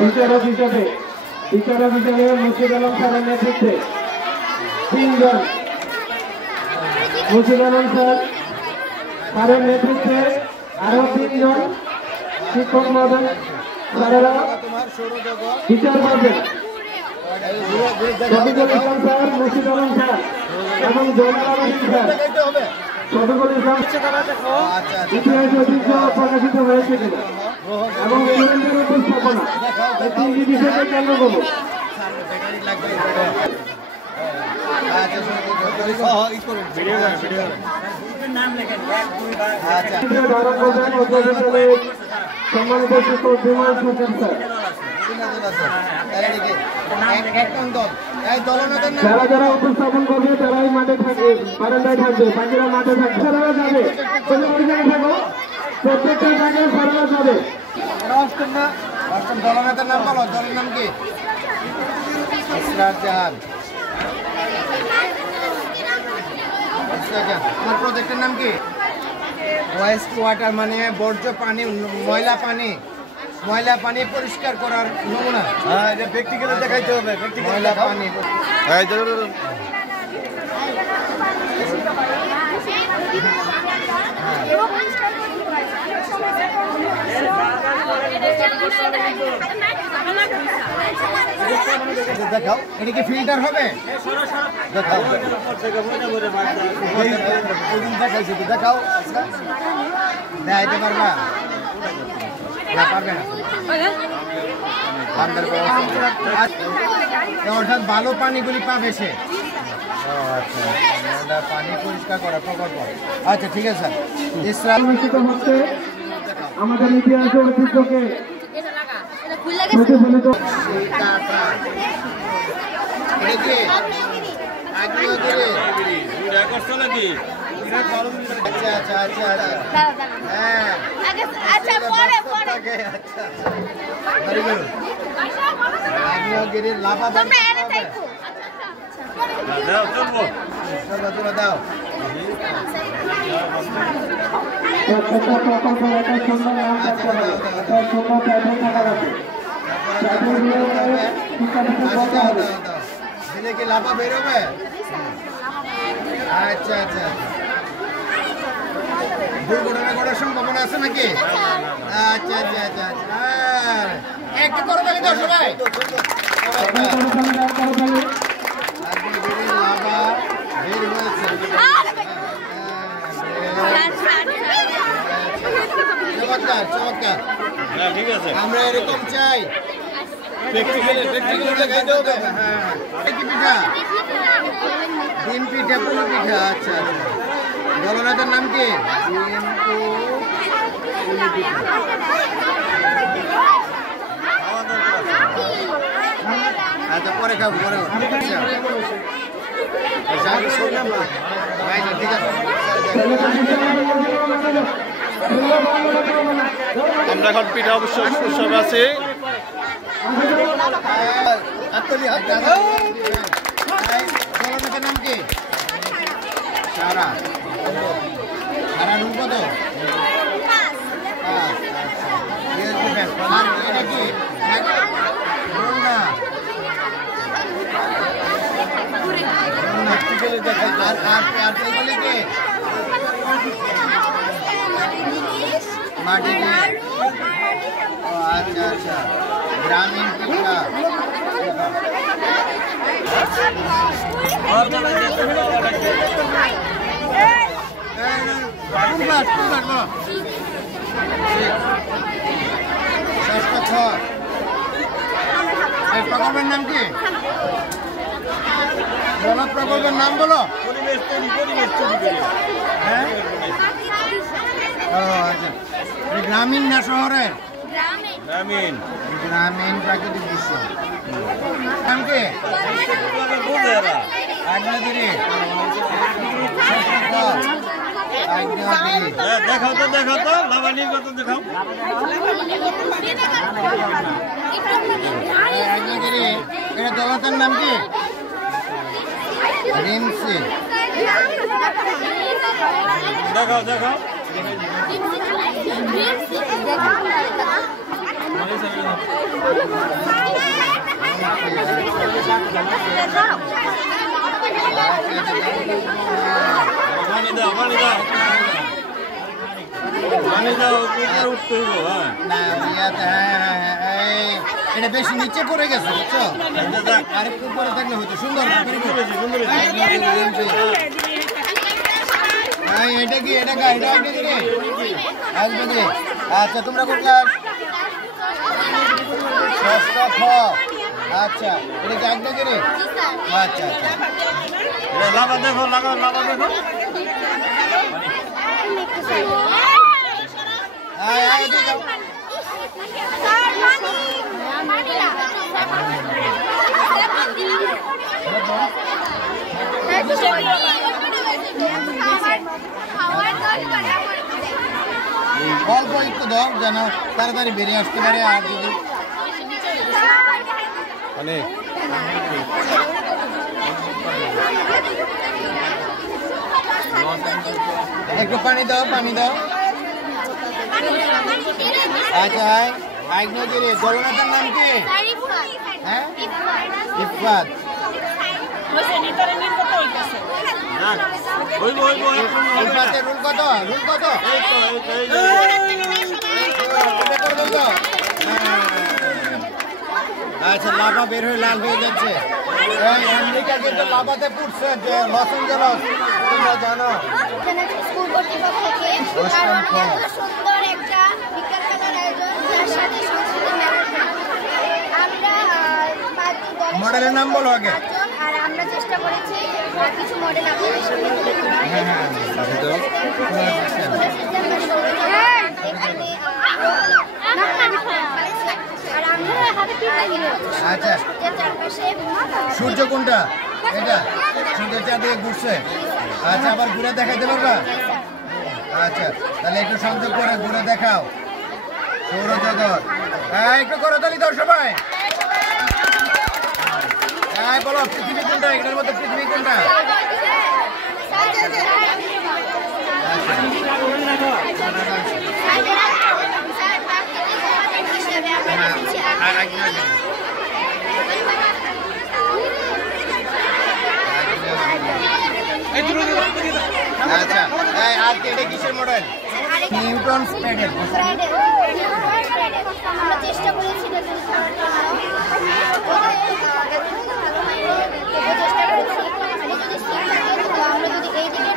বিচারক হিসাবে মুর্শিদ আলম স্যারের নেতৃত্বে 3 জন মুর্শিদ আলম স্যারের নেতৃত্বে আরো 3 জন শিক্ষক মহোদয় স্যারেরা বিচার করবেন। শফিকুল ইসলাম স্যার, মুর্শিদ আলম স্যার এবং জয়নাল আবেদিন স্যার। শফিকুল ইসলাম ইতিহাস ঐতিহ্য প্রকাশিত হয়েছে কিনা এবং স্টুডেন্টের উপস্থাপনা এই 3টি বিষয়কে কেন্দ্র করব। সম্মানিত শিক্ষক বিমল হোসেন স্যার, যারা যারা উপস্থাপন করবে তারাই মাঠে থাকবে, বারান্দায় থাকবে, বাকিরা মাঠে থাকবে। সারারা যাবে, থাকো প্রত্যেকটা জায়গায় সারারা যাবে। দলনেতার নাম বলো, দলের নাম কি? ইসরাত জাহান। আমার প্রজেক্টের নাম কি? ওয়েস্ট ওয়াটার, মানে বর্জ্য পানি, ময়লা পানি পরিষ্কার করার নমুনা। এটা প্র্যাকটিক্যালে দেখাইতে হবে। ময়লা পানি দেখাও, এটা কি ফিল্টার হবে? দেখাও, দেখাইছি তো, দেখাও। দেখাইতে পারবা না? পারবে না। অর্থাৎ ভালো পানিগুলি পাবে সে। আচ্ছা, পানি পরিষ্কার করা প্রকল্প। আচ্ছা, ঠিক আছে স্যার। অনুষ্ঠিত হচ্ছে আমাদের ইতিহাস ঐতিহ্যকে প্রতিফলিত। আগ্নেয়গিরির লাভা দাও। দিলে কি লাভা বেরোবে? আচ্ছা আচ্ছা, দুর্ঘটনা ঘটার সম্ভাবনা আছে নাকি? আচ্ছা আচ্ছা আচ্ছা আচ্ছা, একটু করে তালি দাও সবাই। লাভা বের হয়েছে। চমৎকার চমৎকার, ঠিক আছে। আমরা এরকম চাই। ডিম পিঠা, পুরো পিঠা। আচ্ছা আচ্ছা, দলনেতার নাম কি? আচ্ছা, পরে খাবো, পরে। ঠিক আছে, আমরা এখন পিঠা উৎসবে আছি। দলনেতার নাম কি? সারা। সারা রুম কত? এটা কি? মাটি। আচ্ছা আচ্ছা, গ্রামীণ পিঠা। প্রকল্পের নাম কি? বলো, প্রকল্পের নাম বলো। হ্যাঁ, আচ্ছা, গ্রামীণ না শহরের? গ্রামীণ। গ্রামীণ প্রাকৃতিক দৃশ্য। নাম কি? আগ্নেয়গিরি। দেখাও তো, দেখাও তো, লাভানির কত দেখাও। আগ্নেয়গিরি। এটা দলনেতার নাম কি? রিমসি। দেখাও দেখাও। এটা বেশি নিচে পড়ে গেছে বুঝছো আরেকটু উপরে থাকলে হতো সুন্দর এটা কি এটা আচ্ছা তোমরা কোন ক্লাস ষষ্ঠ খ আচ্ছা এটা কি একদম আচ্ছা আচ্ছা লাভা দেখো লাভা দেখো অল্প একটু দাও যেন তাড়াতাড়ি বেরিয়ে আসতে পারে আর যদি একটু পানি দাও আচ্ছা আইগনগিরি দলনাথের নাম কি হ্যাঁ ইফাত ইফাতের রুল কত আচ্ছা লাভা বের হয়ে লাল হয়ে যাচ্ছে আমেরিকা কিন্তু লাভাতে পড়ছে যে লস এঞ্জেলস তোমরা জানো স্কুল কর্তৃপক্ষকে সুন্দর একটা বিজ্ঞান মেলার আয়োজন যার সাথে সংস্কৃতি মেলার আমরা মডেলের নাম বলো আগে আর আমরা চেষ্টা করেছি কিছু মডেল আপনাদের সামনে তুলে আচ্ছা সূর্য কোনটা এটা সূর্যের চারদিকে ঘুরছে আচ্ছা আবার ঘুরে দেখাইতে পারবা আচ্ছা তাহলে একটু সংযোগ করে ঘুরে দেখাও সৌরজগৎ একটু করো তালি দাও সবাই বলো পৃথিবী কোনটা এটার মধ্যে পৃথিবী কোনটা আচ্ছা আর এটা কিসের মডেল নিউটন প্যাডেল আমরা চেষ্টা করেছি আমরা যদি এই দিকের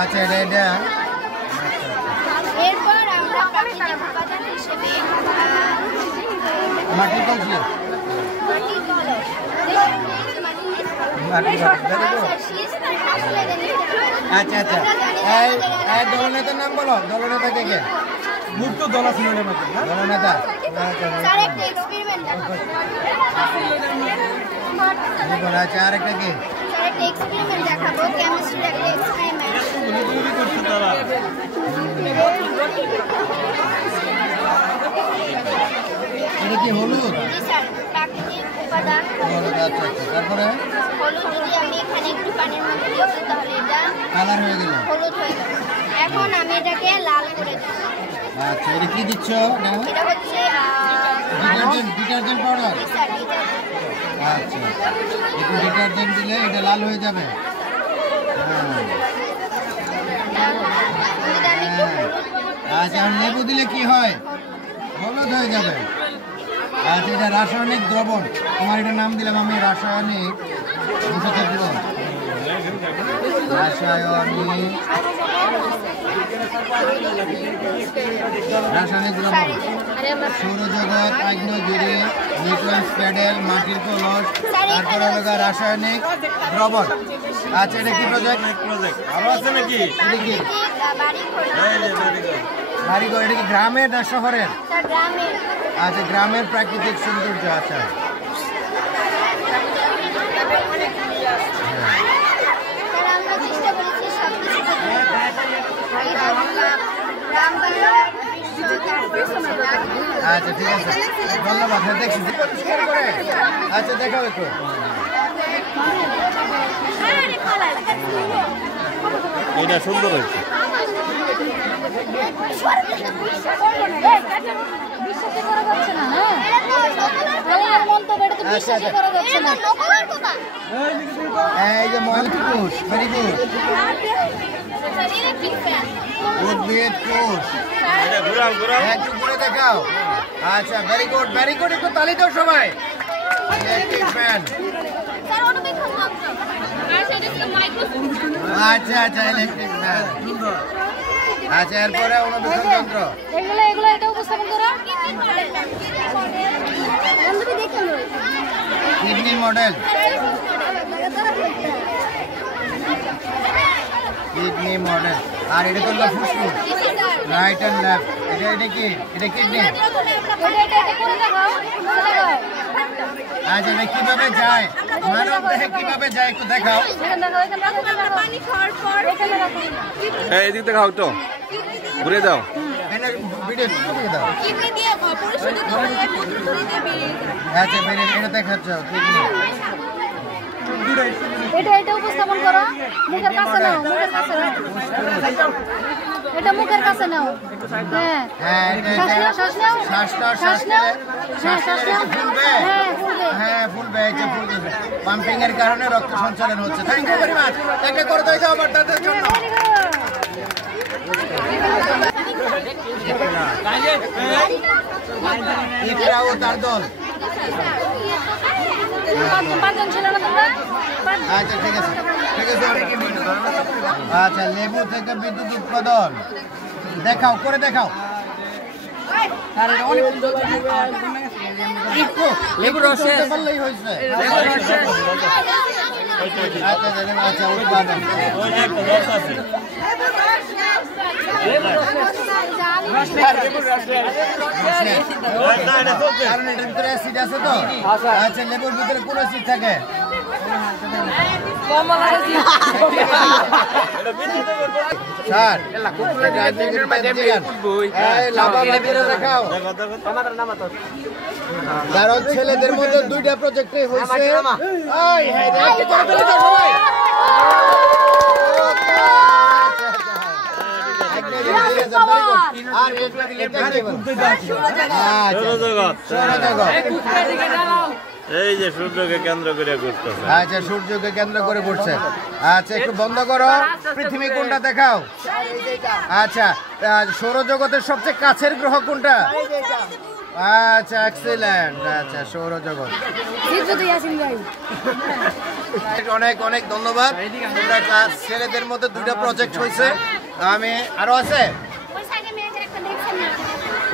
আচ্ছা এটা এরপর আমরা প্রাকৃতিক উপাদান হিসেবে মাটির কলসি আচ্ছা আচ্ছা দলনেতার নাম বলো দলনেতা কে কে মুক্ত দলা ছিল দলনেতা স্যার একটা এক্সপেরিমেন্ট আচ্ছা আর একটা কি স্যার একটা এক্সপেরিমেন্ট দেখাবো কেমিস্ট্রির একটা এক্সপেরিমেন্ট এটা কি হলুদ স্যার প্রাকৃতিক উপাদান আচ্ছা তারপরে হলুদ যদি আমি এখানে একটু পানির মধ্যে দিই তাহলে এটা কালার হয়ে গেল হলুদ হয়ে গেল এখন আমি এটাকে লাল করে দিই আচ্ছা এটা কি দিচ্ছ এটা হচ্ছে ডিটারজেন্ট পাউডার স্যার ডিটারজেন্ট আচ্ছা একটু ডিটারজেন্ট দিলে এটা লাল হয়ে যাবে আচ্ছা লেবু দিলে কি হয় হলুদ হয়ে যাবে আচ্ছা এটা রাসায়নিক দ্রবণ তোমার এটা নাম দিলাম আমি রাসায়নিক রাসায়নিক দ্রবণ সৌরজগৎ আগ্নেয়গিরি নিউটন প্যাডেল মাটির কলস তারপরে হলো রাসায়নিক দ্রবণ আচ্ছা এটা কি প্রজেক্ট আরো আছে নাকি এটা কি বাড়িঘর এটা কি গ্রামের না শহরের আচ্ছা গ্রামের প্রাকৃতিক সৌন্দর্য আচ্ছা আচ্ছা ঠিক আছে ধন্যবাদ দেখছি আচ্ছা দেখাও একটু এটা সুন্দর হয়েছে। বিশ্বাসই করা যাচ্ছে না। হ্যাঁ মন্তব্য এটা তো বিশ্বাসই করা যাচ্ছে না। এই যে ময়ূর কোষ, ভেরি গুড। উদ্ভিদ কোষ, এটা ঘুরাও ঘুরাও। একটু ঘুরে দেখাও। আচ্ছা, ভেরি গুড, ভেরি গুড। একটু তালি দাও সবাই। Electric fan. আচ্ছা আচ্ছা, ইলেকট্রিক ফ্যান। আচ্ছা, এরপরে অনুবেশন যন্ত্র। এগুলো এটা উপস্থাপন করো। Kidney model, kidney model. আর এটা করলো ফুসফুস, রাইট অ্যান্ড লেফট। এটা কি? এটা কিডনি। আচ্ছা, এটা কিভাবে যায়? মানব দেহে কিভাবে যায় একটু দেখাও। এদিক থেকে খাও তো, ঘুরে দাও। ভিডিও দাও। আচ্ছা, এটা দেখাচ্ছ কিডনি। এটা উপস্থাপন করো। মুখের কাছে নাও, মুখের কাছে নাও। এটা মুখের কাছে নাও। হ্যাঁ হ্যাঁ, শ্বাস নাও, শ্বাস নাও, শ্বাস নাও। শ্বাস নিলে ফুলবে। হ্যাঁ, ফুলবে। এটা ফুলবে। পাম্পিং এর কারণে রক্ত সঞ্চালন হচ্ছে। Thank you very much. একটা করে দাও আমার দাদার জন্য। ইকরা ও তার দল। পাঁচজন ছিল না তোমরা? আচ্ছা, ঠিক আছে, ঠিক আছে। আচ্ছা, লেবু থেকে বিদ্যুৎ উৎপাদন দেখাও, করে দেখাও। লেবু রসে বললেই হয়েছে। আচ্ছা, আচ্ছা, উৎপাদন। ওই যে একটা রস আছে। কারণ এটার ভিতরে অ্যাসিড আছে তো। আচ্ছা, লেবুর ভিতরে কোন অ্যাসিড থাকে? স্যার, কারণ ছেলেদের মধ্যে দুইটা প্রজেক্টে হয়েছে। এই যে সূর্যকে কেন্দ্র করে ঘুরতেছে। আচ্ছা, সূর্যকে কেন্দ্র করে ঘুরছে। আচ্ছা, একটু বন্ধ করো। পৃথিবী কোনটা দেখাও। আচ্ছা, সৌরজগতের সবচেয়ে কাছের গ্রহ কোনটা? আচ্ছা, এক্সিলেন্ট। আচ্ছা, সৌরজগৎ। অনেক অনেক ধন্যবাদ। তোমরা ক্লাস ছেলেদের মধ্যে দুইটা প্রজেক্ট হয়েছে। আমি আরো আছে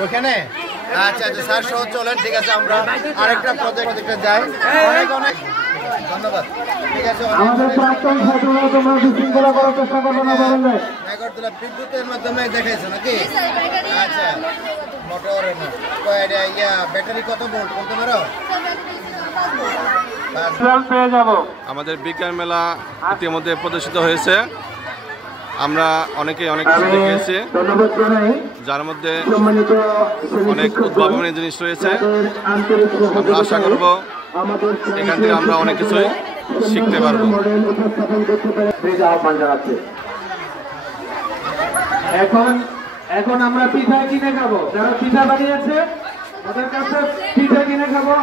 ওখানে। আচ্ছা আচ্ছা, স্যার সহ চলেন। ঠিক আছে, আমরা আরেকটা প্রজেক্টে যাই। অনেক অনেক ধন্যবাদ। ঠিক আছে, আমাদের প্রাক্তন ছাত্ররা তোমরা বিশৃঙ্খলা করার চেষ্টা করবে না, বললে নাগরদোলা বিদ্যুতের মাধ্যমে দেখাইছে নাকি? আচ্ছা, মোটর ব্যাটারি কত ভোল্ট বলতে পারো? পেয়ে যাবো। আমাদের বিজ্ঞান মেলা ইতিমধ্যে প্রদর্শিত হয়েছে। আমরা অনেকে অনেক কিছু দেখেছি, ধন্যবাদ জানাই যার মধ্যে সম্মানিত অনেক উদ্ভাবনী জিনিস রয়েছে। আমরা আশা করব এখান থেকে আমরা অনেক কিছুই শিখতে পারবো। মডেল উপস্থাপন করতে পারে আহ্বান জানাচ্ছে। এখন আমরা পিঠা কিনে খাবো। যারা পিঠা বানিয়েছে ওদের কাছে পিঠা কিনে খাবো।